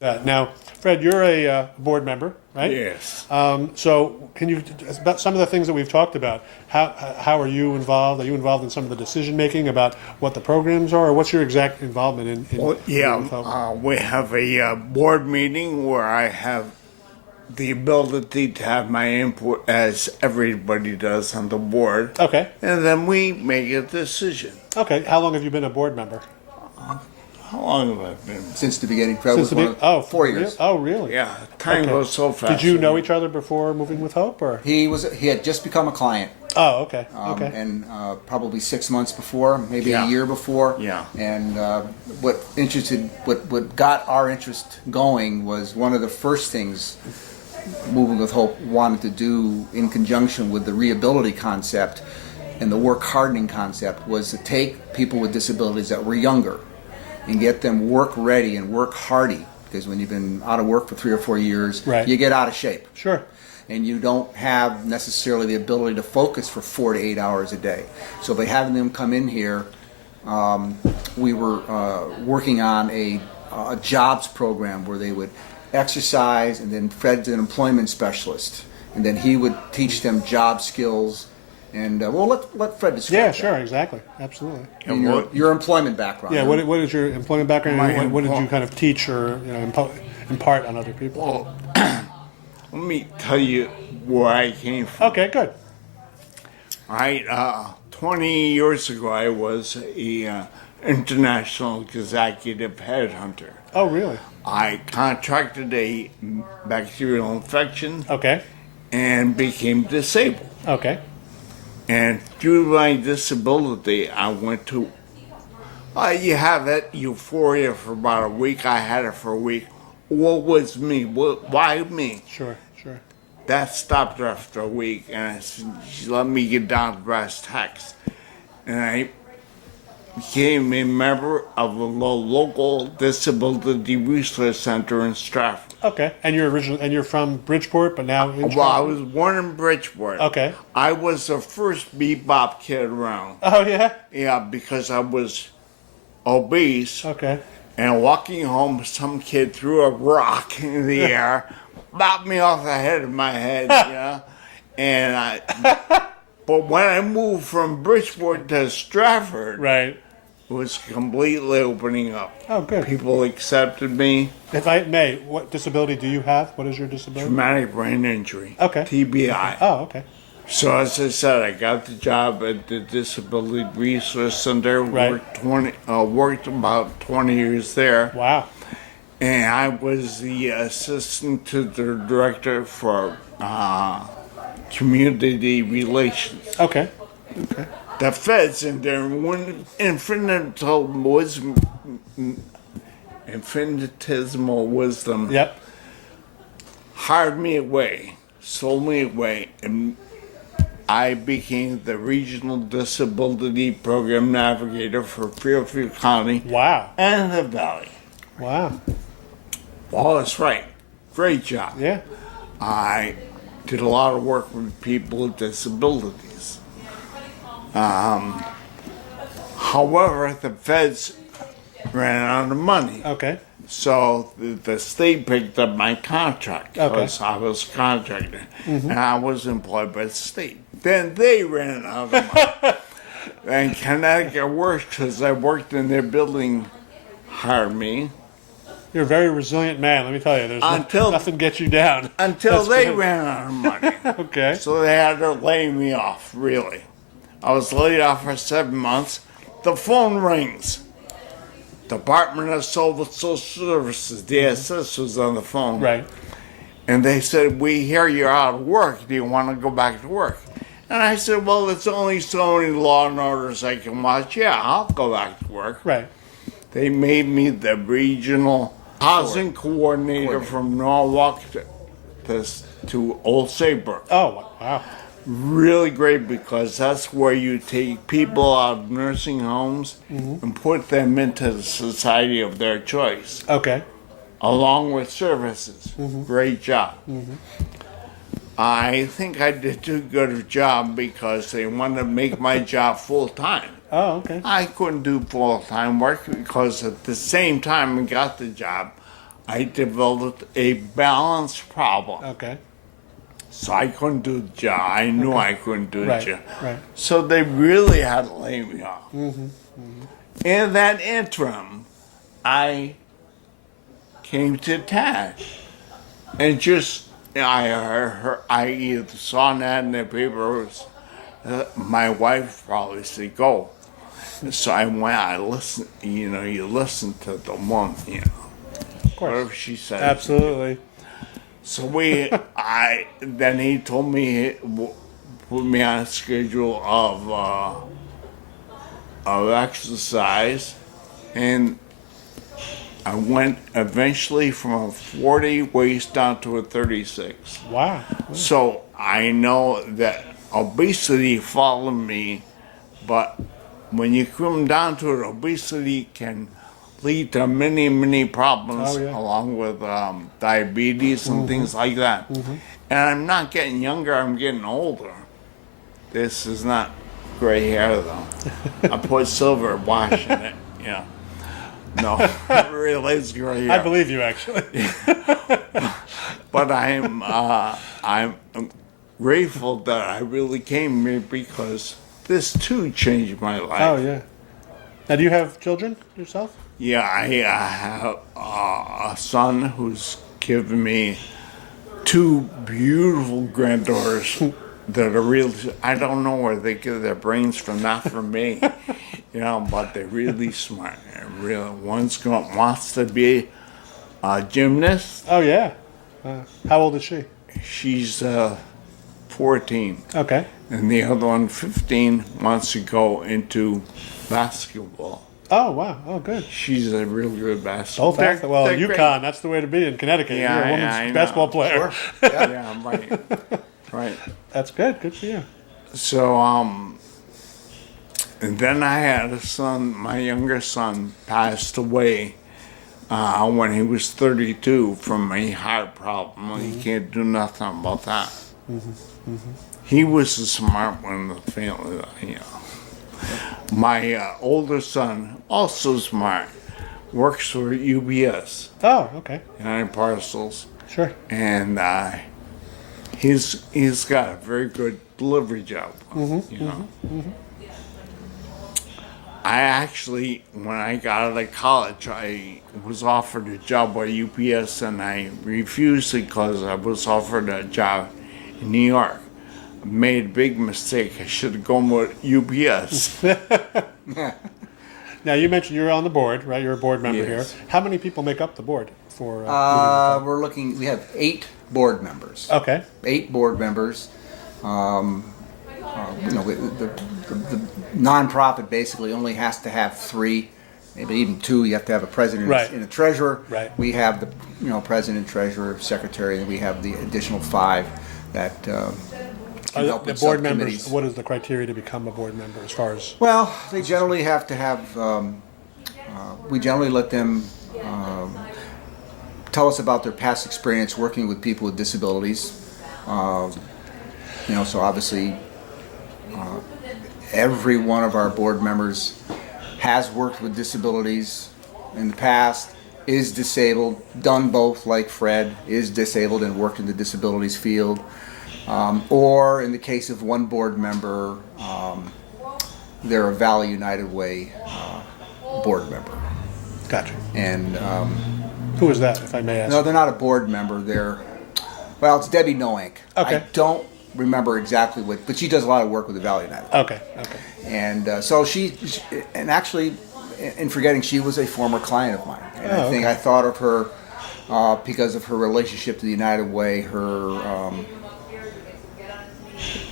Now, Fred, you're a board member, right? Yes. So, can you about some of the things that we've talked about? How are you involved? Are you involved in some of the decision making about what the programs are, or what's your exact involvement in Well, yeah, with Hope? we have a board meeting where I have the ability to have my input, as everybody does on the board, Okay. and then we make a decision. Okay. How long have you been a board member? How long have I been? Since the beginning. Fred Since was the one be- of, oh 4 years. Oh, really? Yeah, time Okay. goes so fast. Did you know each other before moving with Hope, or? He had just become a client, Oh, okay. Okay. and probably 6 months before, maybe Yeah. a year before. Yeah. And what got our interest going was one of the first things Moving with Hope wanted to do in conjunction with the rehability concept and the work hardening concept was to take people with disabilities that were younger and get them work ready and work hardy, because when you've been out of work for 3 or 4 years, Right. you get out of shape. Sure. And you don't have necessarily the ability to focus for 4 to 8 hours a day. So by having them come in here, we were working on a jobs program where they would exercise, and then Fred's an employment specialist, and then he would teach them job skills. And let Fred describe. Yeah. that. Sure. Exactly. Absolutely. And your employment background. Yeah. What is your employment background? And what did you kind of teach or impart on other people? Well, let me tell you where I came from. Okay. Good. All right, 20 years ago, I was a international executive headhunter. Oh, really? I contracted a bacterial infection Okay. and became disabled. Okay. And through my disability, I went to, you have that euphoria for about a week. I had it for a week. What was me? Why me? Sure. Sure. That stopped after a week, and I said, let me get down to brass tacks. And I became a member of the local disability resource center in Stratford. Okay. And you're from Bridgeport, but now in Well, I Stratford? was born in Bridgeport. Okay. I was the first bebop kid around. Oh, yeah. Yeah, because I was obese, Okay. and walking home, some kid threw a rock in the air, bopped me off the head of my head, and but when I moved from Bridgeport to Stratford, Right. it was completely opening up. Oh, good. People accepted me. If I may, what disability do you have? What is your disability? Traumatic brain injury. Okay. TBI. Oh, okay. So as I said, I got the job at the Disability Resource Center. Right. Worked about 20 years there, Wow. and I was the assistant to the director for community relations. Okay. Okay. The feds in their infinitesimal wisdom Yep. hired me away, sold me away, and I became the regional disability program navigator for Fairfield County Wow. and the Valley. Wow. Well, that's right. Great job. Yeah. I did a lot of work with people with disabilities. However, the feds ran out of money. Okay. So the state picked up my contract Okay. because I was a contractor, and I was employed by the state. Then they ran out of money. And Connecticut worked because I worked in their building, hired me. You're a very resilient man, let me tell you. There's nothing gets you down. Until That's they good. ran out of money. Okay. So they had to lay me off, really. I was laid off for 7 months. The phone rings. Department of Social Services, DSS, was on the phone. Right. And they said, we hear you're out of work. Do you want to go back to work? And I said, well, it's only so many Law and Orders I can watch. Yeah, I'll go back to work. Right. They made me the regional housing coordinator from Norwalk to Old Saybrook. Oh, wow. Really great, because that's where you take people out of nursing homes and put them into the society of their choice, Okay. along with services. Great job. I think I did too good a job because they wanted to make my job full time. Oh, okay. I couldn't do full time work because at the same time I got the job, I developed a balance problem. Okay. So I couldn't do the job. I knew I couldn't do the Right. job. Right. So they really had to lay me off. In that interim, I came to Tash. And just, I either saw that in the papers, my wife probably said, go. So I went, I listened, you listen to the woman, Of course. whatever she said. Absolutely. So then he told me, put me on a schedule of exercise, and I went eventually from a 40 waist down to a 36. Wow. So I know that obesity followed me, but when you come down to it, obesity can lead to many, many problems, Oh, yeah. along with diabetes and things like that. And I'm not getting younger, I'm getting older. This is not gray hair, though. I put silver wash in it, yeah. No, it really is gray hair. I believe you, actually. But I'm grateful that I really came here because this too changed my life. Oh, yeah. Now, do you have children yourself? Yeah, I have a son who's given me two beautiful granddaughters that are real. I don't know where they get their brains from, not from me, but they're really smart. Wants to be a gymnast. Oh, yeah. How old is she? She's 14. Okay. And the other one, 15, wants to go into basketball. Oh, wow. Oh, good. She's a real good basketball. Well, they're great. UConn, that's the way to be in Connecticut. Yeah, You're a yeah, I women's know. basketball player. Yeah, right. Right. That's good. Good for you. So, and then I had a son, my younger son passed away when he was 32 from a heart problem. He can't do nothing about that. He was the smart one in the family, My older son, also smart, works for UPS, Oh, okay. United Parcels, Sure. and he's got a very good delivery job. I actually, when I got out of college, I was offered a job by UPS, and I refused because I was offered a job in New York. I made a big mistake. I should have gone with UPS. Now, you mentioned you're on the board, right? You're a board member Yes. here. How many people make up the board for? We have 8 board members. Okay. 8 board members. The nonprofit basically only has to have 3, maybe even 2. You have to have a president Right. and a treasurer. Right. We have the president, treasurer, secretary, and we have the additional 5 that can help The with board members, subcommittees. what is the criteria to become a board member as far as? Well, they generally have to have. We generally let them tell us about their past experience working with people with disabilities. So obviously, every one of our board members has worked with disabilities in the past, is disabled, done both like Fred, is disabled and worked in the disabilities field. Or in the case of one board member, they're a Valley United Way board member. Gotcha. And Who is that, if I may ask? no, they're not a board member. It's Debbie Noank. Okay. I don't remember exactly what, but she does a lot of work with the Valley United. Okay. Okay. And so and actually, in forgetting, she was a former client of mine. And Oh, I think okay. I thought of her because of her relationship to the United Way,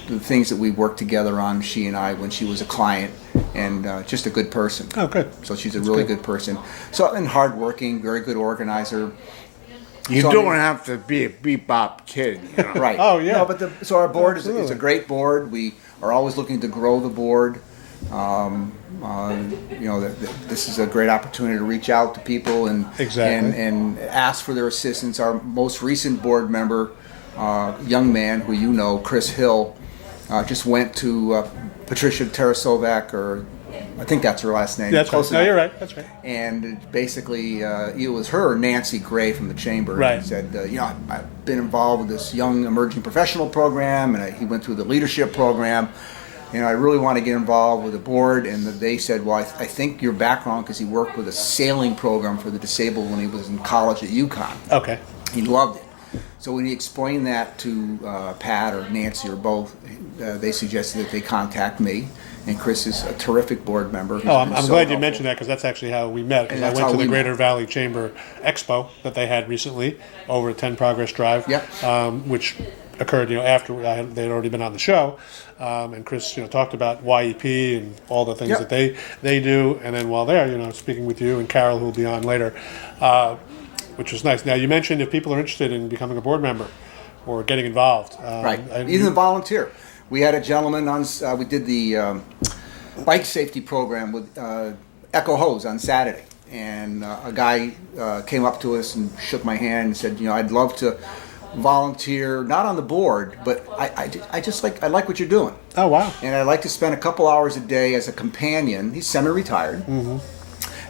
the things that we worked together on, she and I, when she was a client, and just a good person. Oh, good. So she's a really good person. So, and hardworking, very good organizer. You So, I don't mean- have to be a bebop kid, Right. Oh, yeah. No, but so our board is a Absolutely. great board. We are always looking to grow the board. This is a great opportunity to reach out to people and Exactly. and ask for their assistance. Our most recent board member, young man who Chris Hill, just went to Patricia Tarasovac or I think that's her last name. That's right. Close No, enough. you're right. That's right. And basically, it was her, Nancy Gray from the chamber, Right. and said, I've been involved with this young emerging professional program, and he went through the leadership program. I really want to get involved with the board. And they said, well, I think your background, because he worked with a sailing program for the disabled when he was in college at UConn. Okay. He loved it. So when he explained that to Pat or Nancy or both, they suggested that they contact me. And Chris is a terrific board member. Oh, I'm glad you mentioned that, because that's actually how we met. Because And I that's went how to the we Greater met. Valley Chamber Expo that they had recently over at 10 Progress Drive, Yep. which occurred, after they'd already been on the show, and Chris, talked about YEP and all the things Yep. that they do, and then while there, speaking with you and Carol, who will be on later, which was nice. Now, you mentioned if people are interested in becoming a board member or getting involved, Right. and Even a volunteer. We had a gentleman we did the bike safety program with Echo Hose on Saturday. And a guy came up to us and shook my hand and said, I'd love to volunteer, not on the board, but I like what you're doing. Oh, wow. And I'd like to spend a couple hours a day as a companion. He's semi-retired. Mm-hmm.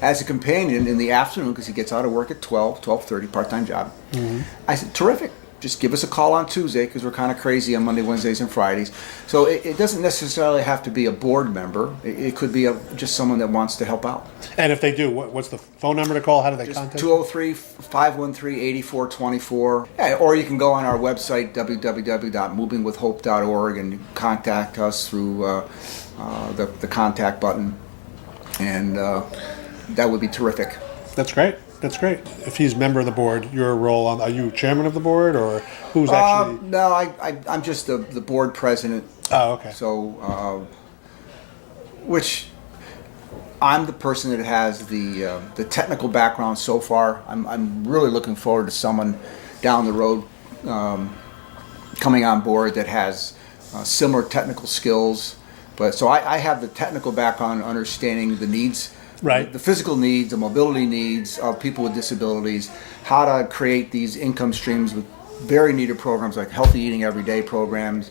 As a companion in the afternoon, because he gets out of work at 12:30, part-time job. Mm-hmm. I said, terrific. Just give us a call on Tuesday, because we're kind of crazy on Monday, Wednesdays, and Fridays. So it doesn't necessarily have to be a board member. It could be just someone that wants to help out. And if they do, what's the phone number to call? How do they Just contact you? 203-513-8424. Yeah, or you can go on our website, www.movingwithhope.org, and contact us through the contact button. And that would be terrific. That's great. That's great. If he's a member of the board, your role are you chairman of the board, or who's actually? No, I'm just the board president. Oh, okay. So, which I'm the person that has the technical background so far. I'm really looking forward to someone down the road coming on board that has similar technical skills. But so I have the technical background, understanding the needs. Right. The physical needs, the mobility needs of people with disabilities, how to create these income streams with very needed programs like healthy eating everyday programs.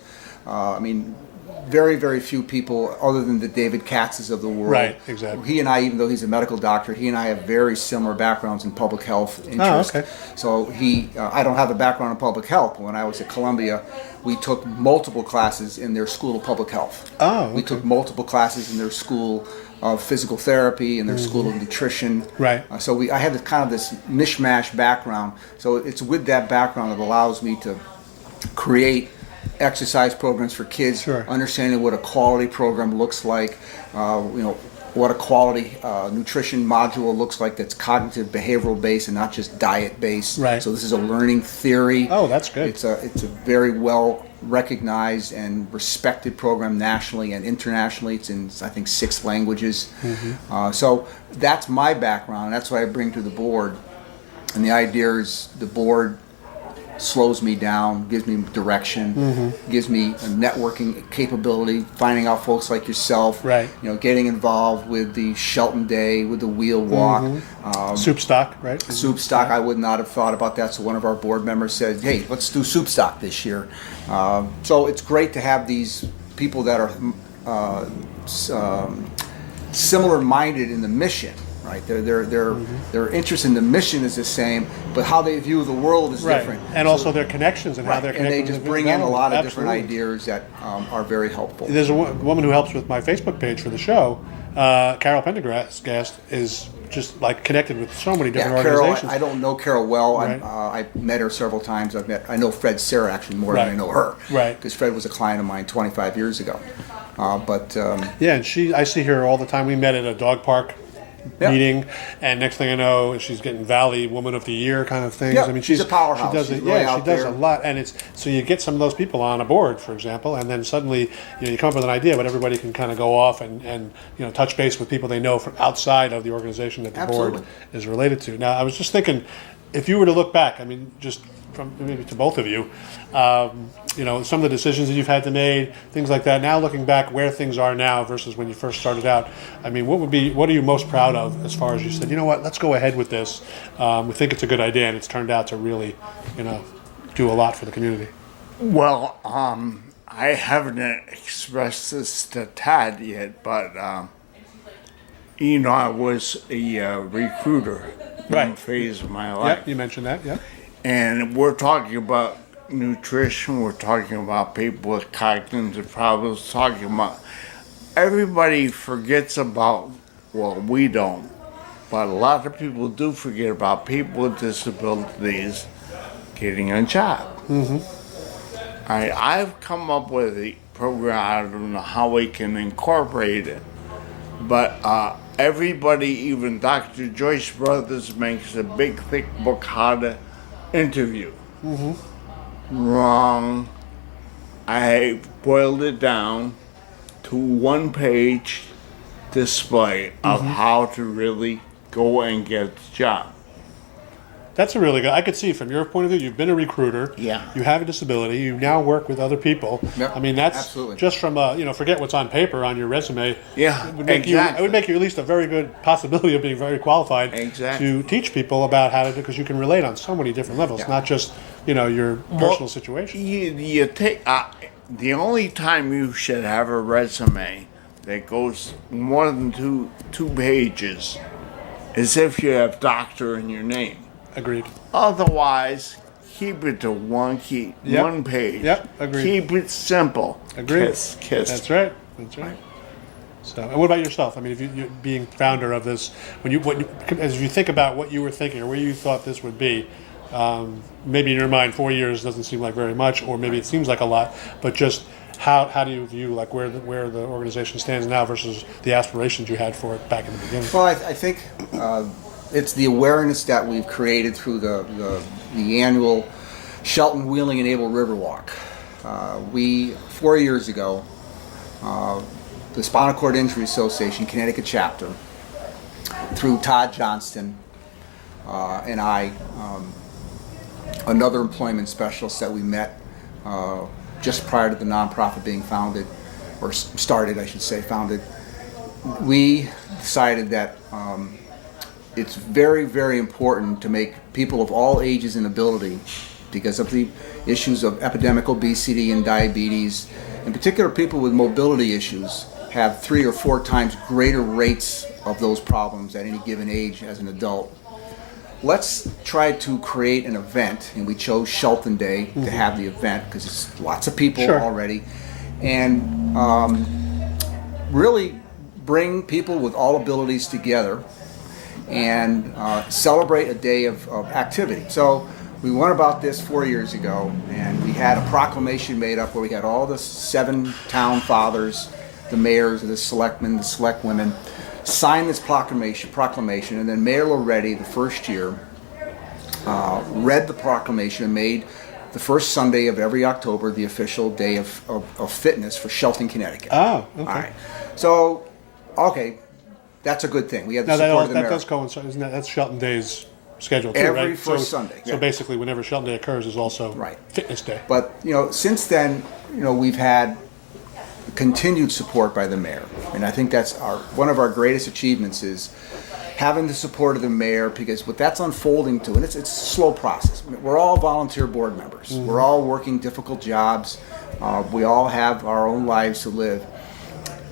Very, very few people other than the David Katzes of the world. Right, exactly. He and I, even though he's a medical doctor, he and I have very similar backgrounds in public health interests. Oh, okay. So I don't have a background in public health. When I was at Columbia, we took multiple classes in their school of public health. Oh, okay. We took multiple classes in their school of physical therapy and their school of nutrition. Right. So I have this mishmash background. So it's with that background that allows me to create exercise programs for kids, Sure. understanding what a quality program looks like, what a quality nutrition module looks like that's cognitive behavioral based and not just diet based. Right. So this is a learning theory. Oh, that's good. It's a very well recognized and respected program nationally and internationally. It's in, I think, 6 languages. Mm-hmm. So that's my background. That's what I bring to the board. And the idea is the board slows me down, gives me direction, gives me a networking capability, finding out folks like yourself, Right. Getting involved with the Shelton Day, with the wheel walk. Soup stock, right? Soup stock, I would not have thought about that. So one of our board members said, hey, let's do soup stock this year. So it's great to have these people that are similar minded in the mission. Right, their interest in the mission is the same, but how they view the world is Right. different. And also their connections and how they're And connected. they with just the bring in a lot of different Absolutely. ideas that are very helpful. There's a woman who helps with my Facebook page for the show. Carol Pendergast is just like connected with so many different Yeah, Carol. organizations. I don't know Carol well. Right. I've met her several times. I know Fred Serra actually more Right. than I know her. Right. Because Fred was a client of mine 25 years ago. Yeah, and I see her all the time. We met at a dog park Yep. meeting, and next thing I know, she's getting Valley Woman of the Year kind of things. Yep, I mean, she's a powerhouse. She does She's it. really Yeah, she out does there. a lot, and it's so you get some of those people on a board, for example, and then suddenly you come up with an idea, but everybody can kind of go off and touch base with people they know from outside of the organization that the board Absolutely. is related to. Now, I was just thinking, if you were to look back, I mean, just from maybe to both of you, some of the decisions that you've had to make, things like that. Now looking back, where things are now versus when you first started out, I mean, what are you most proud of as far as you said, you know what, let's go ahead with this. We think it's a good idea, and it's turned out to really, do a lot for the community. Well, I haven't expressed this to Tad yet, but You know, I was a recruiter in Right. one phase of my life. Yep, you mentioned that. Yep. And we're talking about nutrition, we're talking about people with cognitive problems, talking about everybody forgets about, well, we don't, but a lot of people do forget about people with disabilities getting a job. I've come up with a program, I don't know how we can incorporate it, but everybody, even Dr. Joyce Brothers, makes a big, thick book how to interview. Wrong. I boiled it down to one page display of how to really go and get the job. That's a really good. I could see from your point of view. You've been a recruiter. Yeah. You have a disability. You now work with other people. Yep, I mean, that's absolutely. just from forget what's on paper on your resume. Yeah, It would make exactly. it would make you at least a very good possibility of being very qualified Exactly. to teach people about how to, because you can relate on so many different levels, Yeah. not just your personal situation. You take the only time you should have a resume that goes more than two pages is if you have doctor in your name. Agreed. Otherwise, keep it to Yep. one page. Yep, agreed. Keep it simple. Agreed. Kiss. That's right. That's right. So, and what about yourself? I mean, if you being founder of this, as you think about what you were thinking or where you thought this would be, maybe in your mind 4 years doesn't seem like very much, or maybe it seems like a lot. But just how do you view like where the organization stands now versus the aspirations you had for it back in the beginning? Well, I think it's the awareness that we've created through the annual Shelton Wheeling and Able Riverwalk. 4 years ago, the Spinal Cord Injury Association Connecticut chapter, through Todd Johnston and I, another employment specialist that we met just prior to the nonprofit being founded, or started, I should say, founded, we decided that it's very, very important to make people of all ages and ability, because of the issues of epidemic obesity and diabetes, in particular people with mobility issues have 3 or 4 times greater rates of those problems at any given age as an adult. Let's try to create an event, and we chose Shelton Day to have the event because it's lots of people Sure. already, and really bring people with all abilities together and celebrate a day of activity. So we went about this 4 years ago, and we had a proclamation made up where we had all the 7 town fathers, the mayors, the selectmen, the select women, sign this proclamation, and then Mayor Loretti, the first year, read the proclamation and made the first Sunday of every October the official day of fitness for Shelton, Connecticut. Oh, okay. All right. So, okay, that's a good thing. We have the Now support of the that mayor. does coincide, isn't that? That's Shelton Day's schedule too, Every right? first so, Sunday, So yeah. basically, whenever Shelton Day occurs is also Right. Fitness Day. But since then, we've had continued support by the mayor, and I think that's one of our greatest achievements is having the support of the mayor, because what that's unfolding to, and it's a slow process. We're all volunteer board members. Mm-hmm. We're all working difficult jobs. We all have our own lives to live.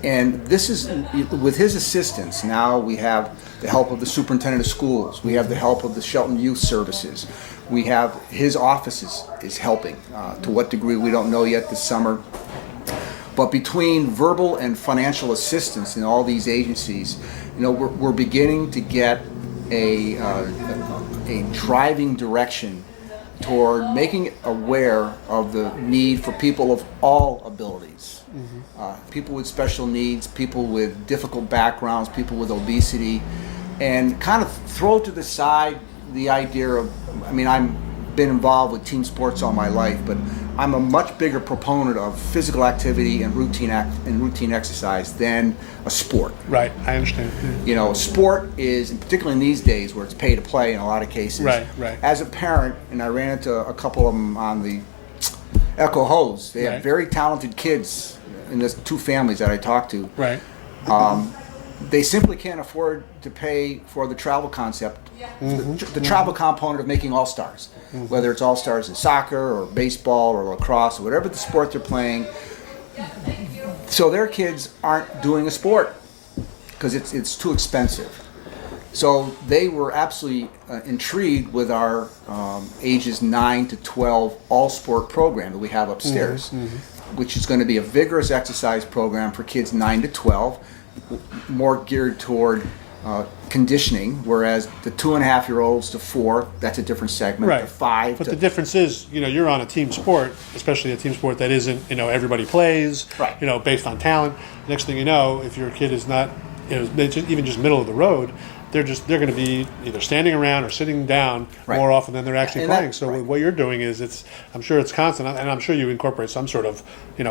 And this is, with his assistance, now we have the help of the superintendent of schools. We have the help of the Shelton Youth Services. We have his offices is helping. To what degree, we don't know yet this summer. But between verbal and financial assistance in all these agencies, we're beginning to get a driving direction toward making aware of the need for people of all abilities. People with special needs, people with difficult backgrounds, people with obesity, and kind of throw to the side the idea of, I've been involved with team sports all my life, but I'm a much bigger proponent of physical activity and routine exercise than a sport. Right, I understand. Sport is, and particularly in these days where it's pay to play in a lot of cases. Right. As a parent, and I ran into a couple of them on the Echo Hose, they have Right. very talented kids in the 2 families that I talked to. Right. They simply can't afford to pay for the travel concept, the travel component of making all-stars, whether it's all-stars in soccer or baseball or lacrosse or whatever the sport they're playing. So their kids aren't doing a sport. because it's too expensive. So they were absolutely intrigued with our ages 9 to 12 all-sport program that we have upstairs, which is going to be a vigorous exercise program for kids 9 to 12, more geared toward conditioning, whereas the 2.5-year-olds to 4, that's a different segment. Right. The 5 But to the difference is, you're on a team sport, especially a team sport that isn't, everybody plays, Right. Based on talent. Next thing you know, if your kid is not, even just middle of the road, they're going to be either standing around or sitting down Right. more often than they're actually And that- playing. So right. what you're doing is I'm sure it's constant, and I'm sure you incorporate some sort of,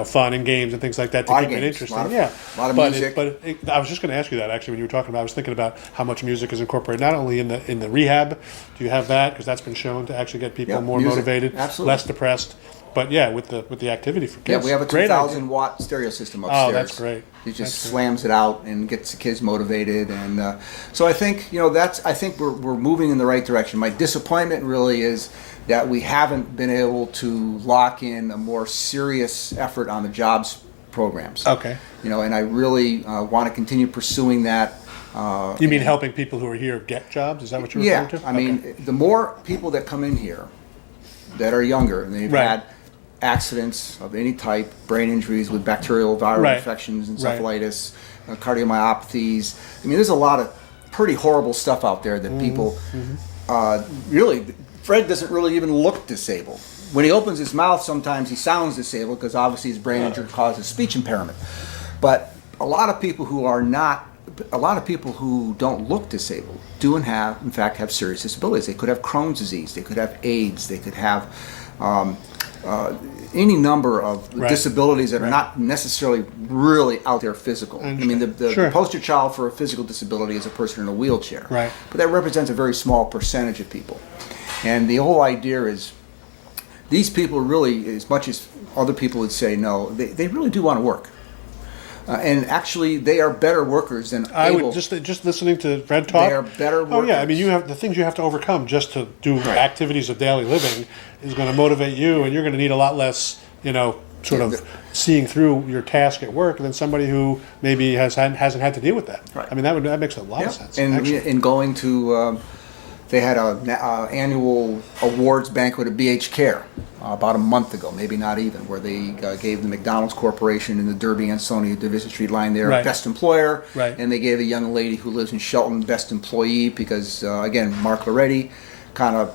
fun and games and things like that to Lot keep of it games, interesting. lot of- Yeah, lot of but music. I was just going to ask you that actually when you were talking about. I was thinking about how much music is incorporated not only in the rehab. Do you have that? Because that's been shown to actually get people Yeah, more music, motivated, absolutely. less depressed. But yeah, with the activity for Yeah, kids. we have a Great idea. 2,000-watt stereo system upstairs. Oh, that's great. It just That's great. slams it out and gets the kids motivated, and so I think I think we're moving in the right direction. My disappointment really is that we haven't been able to lock in a more serious effort on the jobs programs. Okay. And I really want to continue pursuing that. You mean helping people who are here get jobs? Is that what you're Yeah, referring to? I mean, the more people that come in here that are younger and they've Right. had accidents of any type, brain injuries with bacterial viral Right. infections, Right. encephalitis, cardiomyopathies. I mean, there's a lot of pretty horrible stuff out there that people really. Fred doesn't really even look disabled. When he opens his mouth, sometimes he sounds disabled because obviously his brain injury causes speech impairment. But a lot of people who are not, a lot of people who don't look disabled do in fact have serious disabilities. They could have Crohn's disease, they could have AIDS, they could have any number of Right. disabilities that are not necessarily really out there physical. I mean, the Sure. poster child for a physical disability is a person in a wheelchair. Right. But that represents a very small percentage of people. And the whole idea is these people really, as much as other people would say no, they really do want to work. And actually, they are better workers than I able. would just listening to Fred talk. They are better Oh yeah, I workers. mean you have the things you have to overcome just to do Right. activities of daily living is going to motivate you, and you're going to need a lot less, sort of seeing through your task at work than somebody who maybe hasn't had to deal with that. Right. I mean that makes a lot of sense. And actually. in going to, they had a annual awards banquet at BH Care about a month ago, maybe not even, where they gave the McDonald's Corporation in the Derby Ansonia Division Street line there Right. best employer, Right. and they gave a young lady who lives in Shelton best employee because again Mark Loretti kind of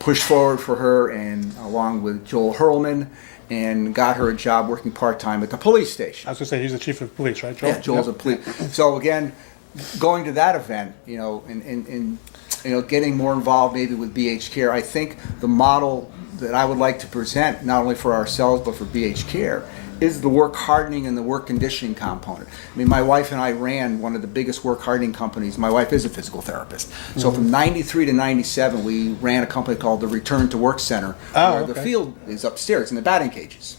pushed forward for her, and along with Joel Hurlman, and got her a job working part-time at the police station. I was going to say he's the chief of police, right, Joel? Yeah, Joel's Yep. a police. So again, going to that event, and getting more involved maybe with BH Care, I think the model that I would like to present, not only for ourselves but for BH Care, is the work hardening and the work conditioning component. I mean, my wife and I ran one of the biggest work hardening companies. My wife is a physical therapist. So from 93 to 97, we ran a company called the Return to Work Center, where the okay. field is upstairs in the batting cages.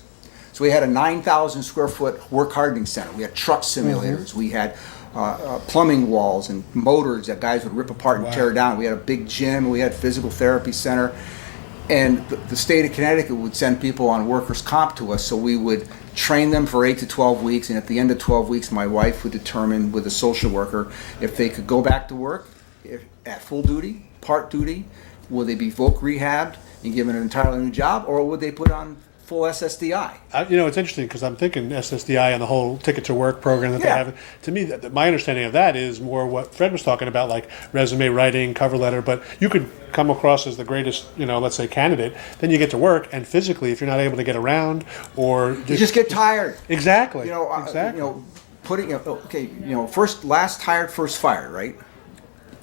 So we had a 9,000 square foot work hardening center. We had truck simulators. We had plumbing walls and motors that guys would rip apart and tear down. We had a big gym. We had physical therapy center. And the state of Connecticut would send people on workers' comp to us, so we would train them for 8 to 12 weeks, and at the end of 12 weeks, my wife would determine with a social worker if they could go back to work at full duty, part duty, would they be voc rehabbed and given an entirely new job, or would they put on full SSDI? It's interesting because I'm thinking SSDI and the whole Ticket to Work program that they Yeah. have. To me, my understanding of that is more what Fred was talking about, like resume writing, cover letter. But you could come across as the greatest, let's say, candidate. Then you get to work, and physically, if you're not able to get around or You just get tired. exactly, Exactly. Last hired, first fired, right?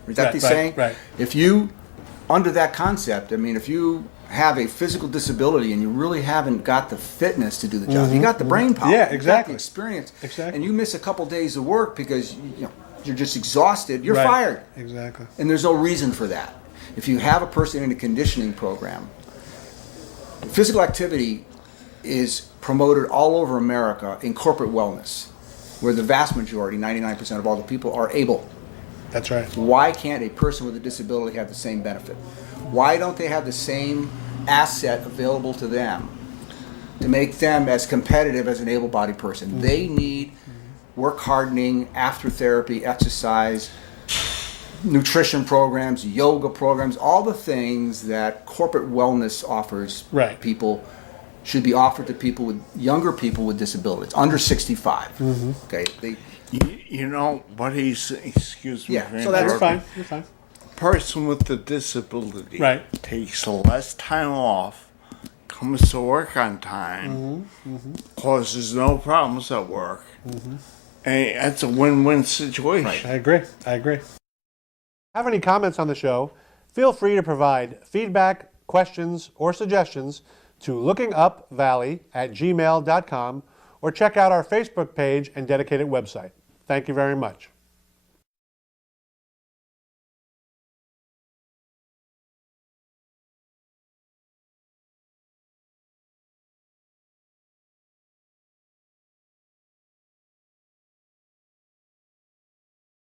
Is that Right, the right, saying? right. If you, under that concept, I mean, if you have a physical disability and you really haven't got the fitness to do the job, you got the brain power, Yeah, you got exactly. the experience, Exactly. and you miss a couple days of work because you're just exhausted, you're Right. fired. Exactly. And there's no reason for that. If you have a person in a conditioning program, physical activity is promoted all over America in corporate wellness, where the vast majority, 99% of all the people, are able. That's right. Why can't a person with a disability have the same benefit? Why don't they have the same asset available to them to make them as competitive as an able-bodied person? They need work hardening, after therapy, exercise, nutrition programs, yoga programs, all the things that corporate wellness offers Right. people should be offered to people with younger people with disabilities, under 65. Okay, You know what he's, excuse me. Yeah, for so that's You're interrupting. fine. You're fine. Person with the disability Right. takes less time off, comes to work on time, causes no problems at work, and it's a win-win situation. I agree. I agree. Have any comments on the show? Feel free to provide feedback, questions, or suggestions to lookingupvalley@gmail.com or check out our Facebook page and dedicated website. Thank you very much.